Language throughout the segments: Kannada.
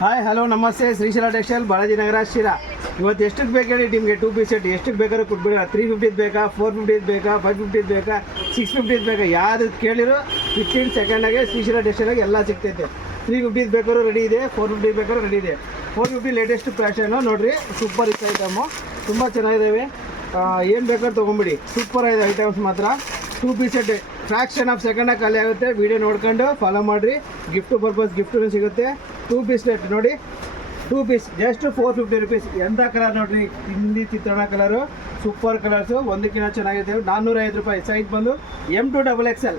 ಹಾಯ್ ಹಲೋ ನಮಸ್ತೆ ಶ್ರೀಶೈಲ ಟೆಕ್ಸ್ಟೈಲ್ ಬಾಲಾಜಿನಗರ ಶಿರಾ. ಇವತ್ತು ಎಷ್ಟಕ್ಕೆ ಬೇಕು ಹೇಳಿ ನಿಮಗೆ 2 ಪೀಸ್ ಸೆಟ್ ಎಷ್ಟಕ್ಕೆ ಬೇಕಾದ್ರೂ ಕೊಟ್ಬಿಡಿ. 350 ಬೇಕಾ, 450 ಬೇಕಾ, 550 ಬೇಕಾ, 650 ಬೇಕಾ, ಯಾವ್ದು ಕೇಳಿರೋ 15 ಸೆಕೆಂಡಾಗೆ ಶ್ರೀಶೈಲ ಟೆಕ್ಸ್ಟೈಲಾಗೆ ಎಲ್ಲ ಸಿಗ್ತೈತೆ. 350 ಬೇಕಾದ್ರೂ ರೆಡಿ ಇದೆ, 450 ಬೇಕಾದ್ರೂ ರೆಡಿ ಇದೆ. 450 ಲೇಟೆಸ್ಟ್ ಫ್ಯಾಷನು ನೋಡಿರಿ, ಸೂಪರ್ ಇತ್ತು ಐಟಮು, ತುಂಬ ಚೆನ್ನಾಗಿದ್ದಾವೆ. ಏನು ಬೇಕಾದ್ರೂ ತೊಗೊಂಬಿಡಿ, ಸೂಪರ್ ಆಗಿದೆ ಐಟಮ್ಸ್ ಮಾತ್ರ. 2 ಪೀಸ್ ಸೆಟ್ ಫ್ರಾಕ್ಷನ್ ಆಫ್ ಸೆಕೆಂಡಾಗಿ ಖಾಲಿ ಆಗುತ್ತೆ. ವೀಡಿಯೋ ನೋಡ್ಕೊಂಡು ಫಾಲೋ ಮಾಡಿರಿ, ಗಿಫ್ಟ್ ಪರ್ಪಸ್ ಗಿಫ್ಟೂ ಸಿಗುತ್ತೆ. 2 ಪೀಸ್ ಸೆಟ್ ನೋಡಿ, 2 ಪೀಸ್ ಜಸ್ಟ್ 450 ರುಪೀಸ್. ಎಂಥ ಕಲರ್ ನೋಡಿರಿ, ಹಿಂದಿ ಚಿತ್ರಣ ಕಲರು, ಸೂಪರ್ ಕಲರ್ಸು, ಒಂದಕ್ಕಿಂತ ಚೆನ್ನಾಗಿದೆ. 450 ರೂಪಾಯಿ. ಸೈಜ್ ಬಂದು M2XXL.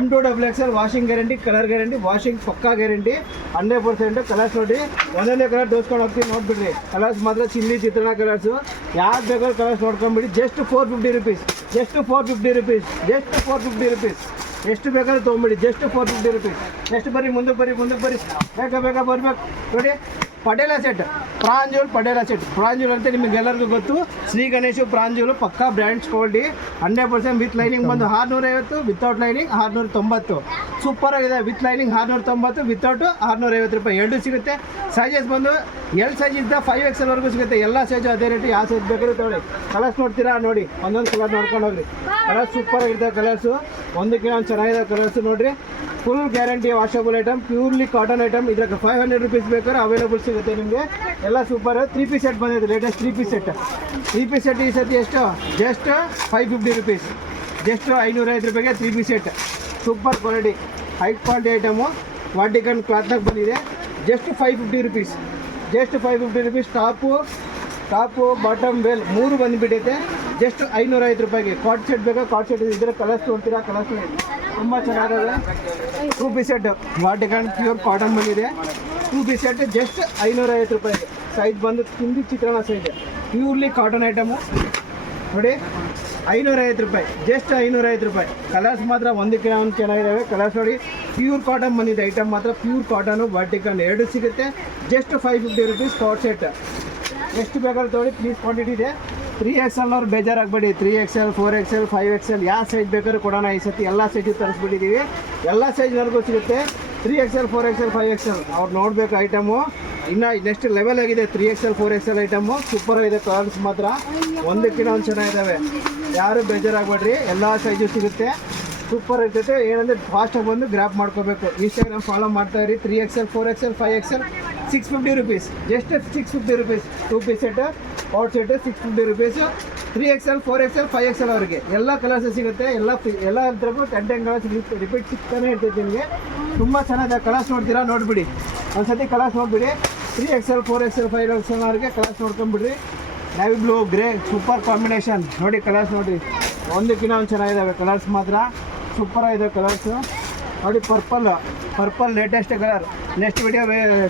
M2XXL washing guarantee, colour guarantee, washing ಪಕ್ಕಾ ಗ್ಯಾರಂಟಿ 100%. ಕಲರ್ಸ್ ನೋಡಿ, ಒಂದೊಂದೇ ಕಲರ್ ತೋರಿಸ್ಕೊಂಡು ಹೋಗ್ತೀವಿ, ನೋಡಿಬಿಡ್ರಿ. ಕಲರ್ಸ್ ಮಾತ್ರ ಚಿಲ್ಲಿ ಚಿತ್ರಣ ಕಲರ್ಸು, ಯಾರು ಬೇಕಾದ್ರೂ ಕಲರ್ಸ್ ನೋಡ್ಕೊಂಬಿಡಿ. Just 450 rupees, just 450 rupees, just 450 rupees. ಎಷ್ಟು ಬೇಕಾದ್ರೂ ತೊಗೊಂಬಿಡಿ, ಜಸ್ಟ್ 450 ರುಪೀಸ್. ಎಷ್ಟು ಬರ್ರಿ, ಮುಂದಕ್ಕೆ ಬರ್ರಿ, ಬೇಗ ಬರ್ಬೇಕು ನೋಡಿ. ಪಟೇಲ ಸೆಟ್, ಪ್ರಾಂಜೂಲ್ ಪಟೇಲ ಸೆಟ್. ಪ್ರಾಂಜೂಲ್ ಅಂತ ನಿಮಗೆಲ್ಲರಿಗೂ ಗೊತ್ತು. ಶ್ರೀ ಗಣೇಶು ಪ್ರಾಂಜೂಲು ಪಕ್ಕಾ ಬ್ರ್ಯಾಂಡ್ಸ್ ಕ್ವಾಲಿಟಿ, 100% ವಿತ್ ಲೈನಿಂಗ್ ಬಂದು 650, ವಿತೌಟ್ ಲೈನಿಂಗ್ 690. ಸೂಪರ್ ಆಗಿದೆ. ವಿತ್ ಲೈನಿಂಗ್ 690, ವಿತೌಟು 650 ರೂಪಾಯಿ. ಎರಡು ಸಿಗುತ್ತೆ. ಸೈಜಸ್ ಬಂದು L ಸೈಜ್ ಇದ್ದ 5XL ಸಿಗುತ್ತೆ. ಎಲ್ಲ ಸೈಜು ಅದೇ ರೇಟು, ಯಾವ ಸೈಜ್ ಬೇಕಾದ್ರೂ ತೊಗೊಳ್ಳಿ. ಕಲರ್ಸ್ ನೋಡ್ತೀರಾ ನೋಡಿ, ಒಂದೊಂದು ಕಲರ್ ನೋಡ್ಕೊಂಡು ಹೋಗ್ರಿ. ಕಲರ್ಸ್ ಸೂಪರ್ ಆಗಿರುತ್ತೆ ಕಲರ್ಸು, ಒಂದಕ್ಕೆ ಒಂದು ಚೆನ್ನಾಗಿದೆ ಕಲರ್ಸು ನೋಡಿರಿ. Full guarantee washable item, purely cotton item. ಇದ್ರಾಗ 500 ರುಪೀಸ್ ಬೇಕಾದ್ರೆ ಅವೈಲೇಬಲ್ ಸಿಗುತ್ತೆ ನಿಮಗೆ. ಎಲ್ಲ ಸೂಪರ್. 3 ಪೀಸ್ ಸೆಟ್ ಬಂದಿದೆ, latest 3 piece set. 3 piece set ಈ ಸತಿ ಎಷ್ಟು? Just 550 rupees. ಜಸ್ಟ್ 550 ರೂಪಾಯಿಗೆ 3 piece set. Super quality, high quality item, ವಾಟಿಕನ್ ಕ್ಲಾತ್ನಾಗ ಬಂದಿದೆ. Just 550 rupees, just 550 rupees. Top bottom ವೆಲ್ 3 ಬಂದುಬಿಟ್ಟೈತೆ. ಜಸ್ಟ್ 550 ರೂಪಾಯಿಗೆ. ಕಾರ್ಡ್ ಸೆಟ್ ಬೇಕಾ, ಕಾರ್ಡ್ ಸೆಟ್ ಇದ್ದರೆ ಕಲರ್ಸ್ ನೋಡ್ತೀರಾ, ಕಲರ್ಸ್ ತುಂಬ ಚೆನ್ನಾಗಿದೆ. 2 ಪೀಸ್ ಸೆಟ್ ವಾಟಿಕನ್ ಪ್ಯೂರ್ ಕಾಟನ್ ಬಂದಿದೆ. 2 ಪೀಸ್ ಸೆಟ್ ಜಸ್ಟ್ 550 ರೂಪಾಯಿಗೆ. ಸೈಜ್ ಬಂದು ಹಿಂದಿ ಚಿತ್ರಣ ಸೈಜ್, ಪ್ಯೂರ್ಲಿ ಕಾಟನ್ ಐಟಮು ನೋಡಿ. 550 ರೂಪಾಯಿ, ಜಸ್ಟ್ 550 ರೂಪಾಯಿ. ಕಲರ್ಸ್ ಮಾತ್ರ ಒಂದಕ್ಕೆ ಒಂದು ಚೆನ್ನಾಗಿದ್ದಾವೆ. ಕಲರ್ಸ್ ನೋಡಿ, ಪ್ಯೂರ್ ಕಾಟನ್ ಬಂದಿದೆ ಐಟಮ್ ಮಾತ್ರ. ಪ್ಯೂರ್ ಕಾಟನು ವಾಟಿಕನ್ ಎರಡು ಸಿಗುತ್ತೆ. Just 550 rupees card set. ಎಷ್ಟು ಬೇಕಾದ್ರೂ ತೊಗೊಳ್ಳಿ, ಪ್ಲೀಸ್ ಕ್ವಾಂಟಿಟಿ ಇದೆ. 3XL ಅವ್ರು ಬೇಜಾರಾಗಬೇಡಿ. 3XL, 4XL, 5XL ಯಾವ ಸೈಜ್ ಬೇಕಾದ್ರೂ ಕೊಡೋಣ. ಈ ಸತಿ ಎಲ್ಲ ಸೈಜು ತರಿಸ್ಬಿಟ್ಟಿದ್ದೀವಿ, ಎಲ್ಲ ಸೈಜ್ನವರೆಗೂ ಸಿಗುತ್ತೆ. 3XL, 4XL, 5XL ಅವ್ರು ನೋಡಬೇಕು ಐಟಮು. ಇನ್ನು ನೆಕ್ಸ್ಟ್ ಲೆವೆಲ್ ಆಗಿದೆ 3XL, 4XL ಐಟಮು. ಸೂಪರ್ ಆಗಿದೆ ಕಲರ್ಸ್ ಮಾತ್ರ, ಒಂದಕ್ಕಿಂತ ಒಂದು ಚೆನ್ನಾಗಿದ್ದಾವೆ. ಯಾರು ಬೇಜಾರಾಗಬೇಡ್ರಿ, ಎಲ್ಲ ಸೈಜು ಸಿಗುತ್ತೆ. ಸೂಪರ್ ಇರ್ತೈತೆ. ಏನಂದರೆ ಫಾಸ್ಟಾಗಿ ಬಂದು ಗ್ರ್ಯಾಪ್ ಮಾಡ್ಕೋಬೇಕು. ಇನ್ಸ್ಟಾಗ್ರಾಮ್ ಫಾಲೋ ಮಾಡ್ತಾಯಿರಿ. 3XL, 4XL, 5XL 650 rupees. Just 650 rupees. 2 piece set out set 650 rupees. 3XL, 4XL, 5XL ಅವರಿಗೆ ಎಲ್ಲ ಕಲರ್ಸ್ ಸಿಗುತ್ತೆ. ಎಲ್ಲ ಇದ್ರೂ 10 ಕಲರ್ಸ್ ರಿಪೀಟ್ ಸಿಗ್ತಾನೆ ಇರ್ತೈತೆ ನಿಮಗೆ. ತುಂಬ ಚೆನ್ನಾಗಿದೆ. ಕಲರ್ಸ್ ನೋಡ್ತೀರಾ, ನೋಡಿಬಿಡಿ ಒಂದ್ಸತಿ ಕಲರ್ಸ್ ನೋಡಿಬಿಡಿ. 3XL, 4XL, 5XL ಅವರಿಗೆ ಕಲರ್ಸ್ ನೋಡ್ಕೊಂಬಿಡ್ರಿ. Navy blue, grey super combination ನೋಡಿ. ಕಲರ್ಸ್ ನೋಡಿ, ಒಂದಕ್ಕಿಂತ ಒಂದು ಚೆನ್ನಾಗಿದ್ದಾವೆ ಕಲರ್ಸ್ ಮಾತ್ರ. ಸೂಪರ್ ಆಗಿದೆ ಕಲರ್ಸು ನೋಡಿ. Purple latest colour. Next video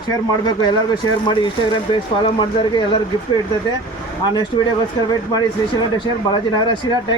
share ಮಾಡಬೇಕು, ಎಲ್ಲರಿಗೂ ಶೇರ್ ಮಾಡಿ. ಇನ್ಸ್ಟಾಗ್ರಾಮ್ ಪೇಜ್ ಫಾಲೋ ಮಾಡಿದವ್ರಿಗೆ ಎಲ್ಲರಿಗೂ ಗಿಫ್ಟ್ ಇರ್ತೈತೆ. ಆ ನೆಕ್ಸ್ಟ್ ವಿಡಿಯೋಗೋಸ್ಕರ ವೇಟ್ ಮಾಡಿ. ಶ್ರೀಶೈಲ ಟೆಕ್ಸ್ಟೈಲ್ ಬಾಲಾಜಿನಗರ ಶಿರಾ.